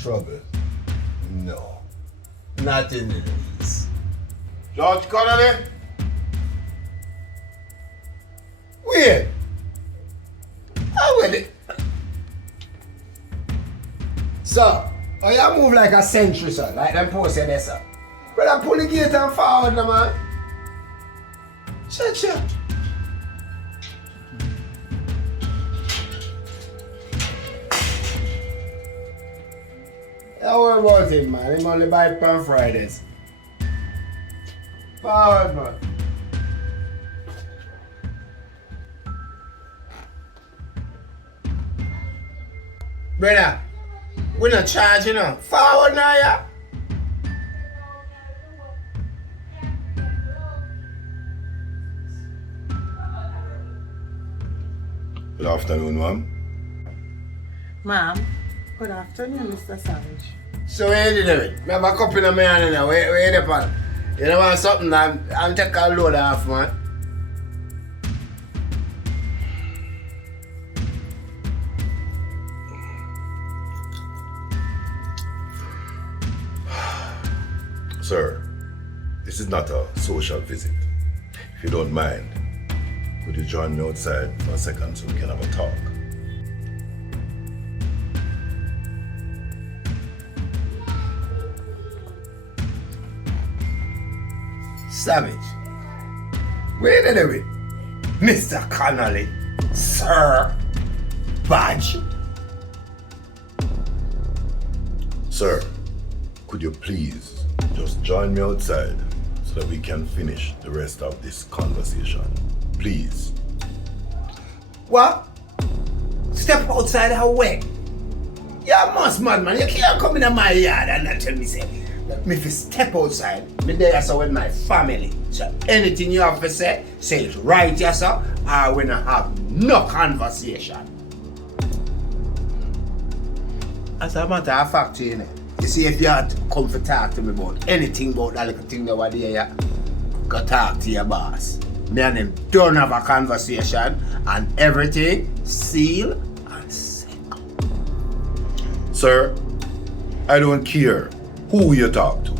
Trouble? No. Not in the least. George Connolly? Wait! How will it? Sir, I move like a century, sir. Like them post there, sir. Brother, pull the gate and forward, no, man. Shut. Don't worry about him, man. Him only buy it on Fridays. Forward, man. Brother, we're not charging you. Forward now, yeah. Good afternoon, ma'am. Ma'am, good afternoon, Mr. Savage. So where you doing? I have a cup in my hand now. Where you pan? You know want something? I'll take a load off, man. Sir, this is not a social visit. If you don't mind, could you join me outside for a second so we can have a talk? Savage. Where you doing? Mr. Connolly. Sir. Badge. Sir, could you please just join me outside so that we can finish the rest of this conversation? Please. What? Step outside her way. You're must mad, man. You can't come in my yard and not tell me say, let me fi step outside. Me there so with my family. So anything you have to say it right, yes sir, or we not have no conversation. As a matter of fact, you know, you see if you had to come to talk to me about anything about that little thing over there, yeah, go talk to your boss. Me and him don't have a conversation and everything seal and settle. Sir, I don't care who you talk to,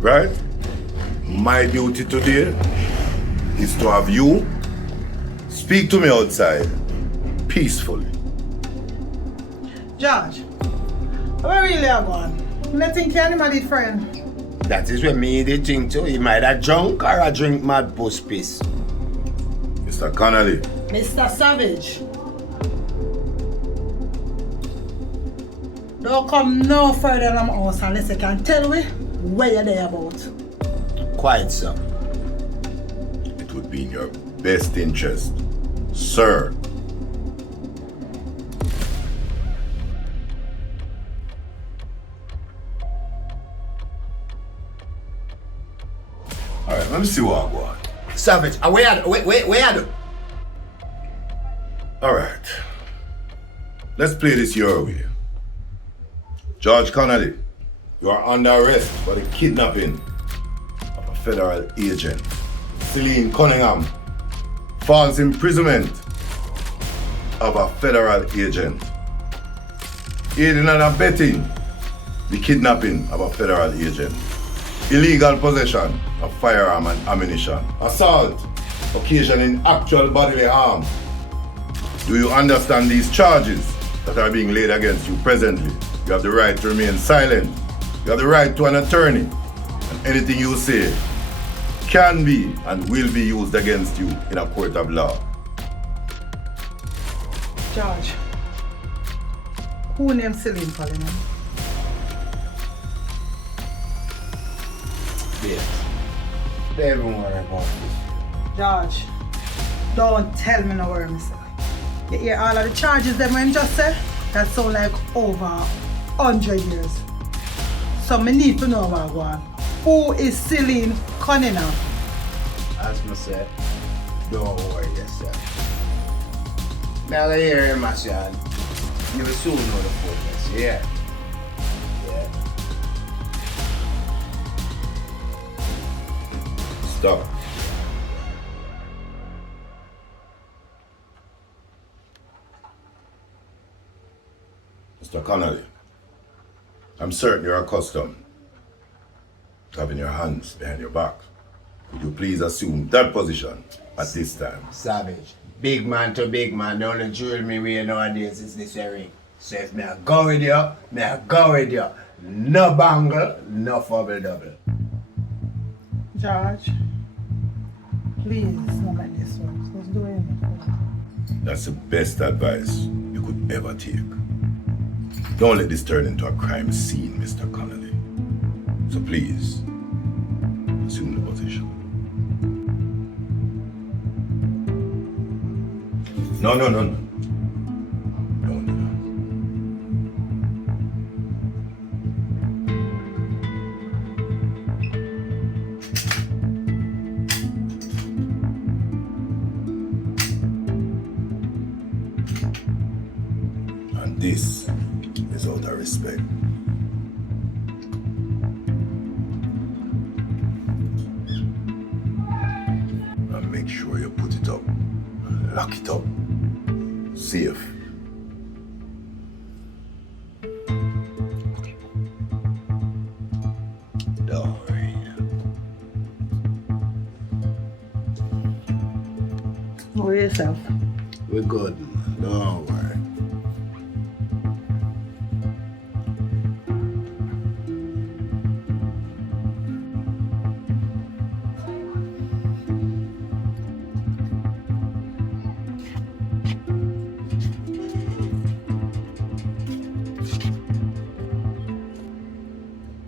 right? My duty today is to have you speak to me outside peacefully. George, where really are going? I think you're my friend. That is what me did think too. He might have drunk or a drink mad post piss. Mr. Connolly, Mr. Savage. Don't come no further than my house unless you can tell me where you're there about. Quiet, sir. it would be in your best interest, sir. Alright, let me see what I want. Savage, where are you? Alright. Let's play this your way. George Connolly, you are under arrest for the kidnapping of a federal agent. Celine Cunningham, false imprisonment of a federal agent. Aiding and abetting the kidnapping of a federal agent. Illegal possession of firearm and ammunition. Assault, occasioning actual bodily harm. Do you understand these charges that are being laid against you presently? You have the right to remain silent. You have the right to an attorney. And anything you say can be and will be used against you in a court of law. George, who named Celine Cunningham? Yes. Don't even worry about this. George, don't tell me no word, mister. You hear all of the charges them when just say? That sound like over 100 years. So me need to know about one. Who is Celine Cunningham? As I said, don't worry yourself. Now I hear him, my son. You will soon know the fullness, yeah. Yeah. Stop. Mr. Connolly, I'm certain you're accustomed to having your hands behind your back. Would you please assume that position at this time? Savage. Big man to big man. The only drill me way nowadays is this ring. So if me a go with you, me a go with you. No bangle, no fubble double. George, please, not like this one. Let's do it. That's the best advice you could ever take. Don't let this turn into a crime scene, Mr. Connolly. So please, assume the position. No. Don't do that. And this is out of respect. And make sure you put it up and lock it up. Safe. Don't worry. Worry yourself. We're good, man. Don't worry.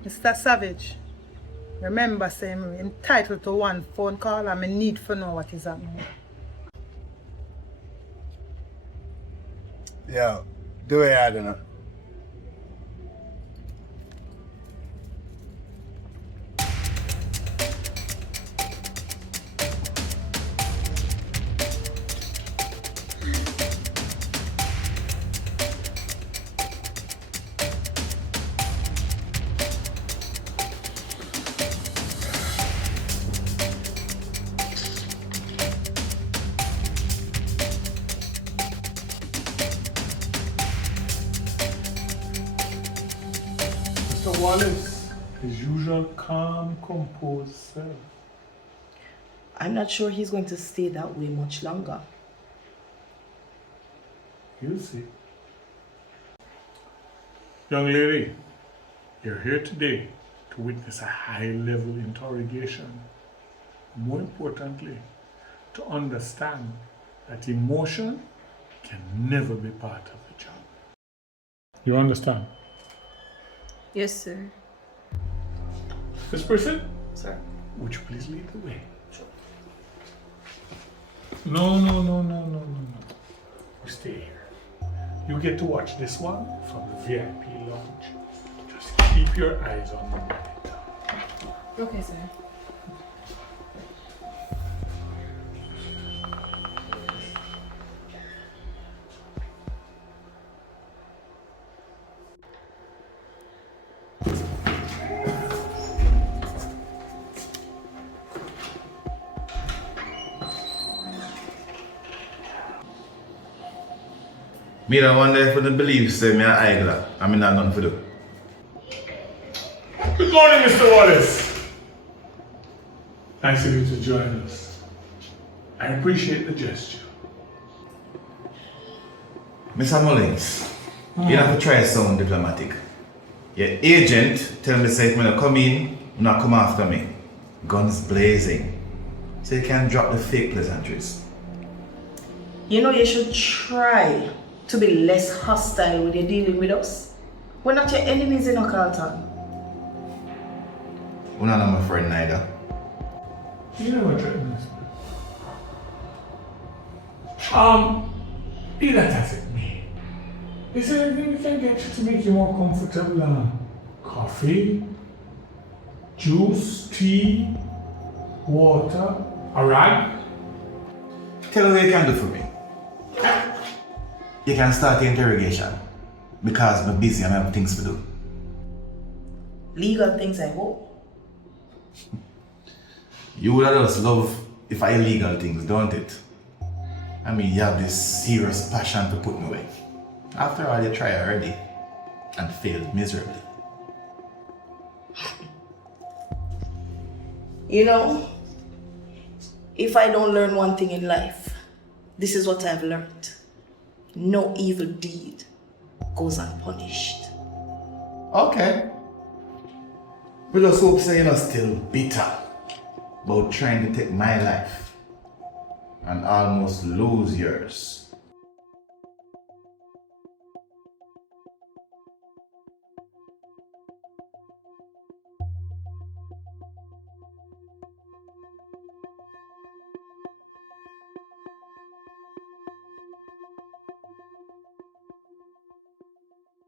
Mr. Savage, remember saying I'm entitled to one phone call and I need to know what is happening. Yo, do it, I don't know. Mr. Wallace, his usual calm, composed self. I'm not sure he's going to stay that way much longer. You'll see. Young lady, you're here today to witness a high-level interrogation. More importantly, to understand that emotion can never be part of the job. You understand? Yes, sir. This person, Sir. would you please lead the way? Sure. No. You stay here. You get to watch this one from the VIP lounge. Just keep your eyes on the monitor. Okay, sir. Me don't wonder if you believe say me a idler. I mean not nothing for do. Good morning, Mr. Wallace. Nice of you to join us. I appreciate the gesture. Mr. Mullins, you have to try sound diplomatic. Your agent tell me say if me not come in, not come after me. Guns blazing. So you can drop the fake pleasantries. You know, you should try to be less hostile when you're dealing with us. We're not your enemies in Carlton. We're not my friend neither. You never threaten us. Be that as it may. Is there anything we can get you to make you more comfortable? Coffee, juice, tea, water, a rag? Tell me what you can do for me. You can start the interrogation because I'm busy and I have things to do. Legal things, I hope. You would just love if I illegal things, don't it? I mean, you have this serious passion to put me away. After all, you tried already and failed miserably. You know, if I don't learn one thing in life, this is what I've learned. No evil deed goes unpunished. Okay. We just hope say you're not still bitter about trying to take my life and almost lose yours.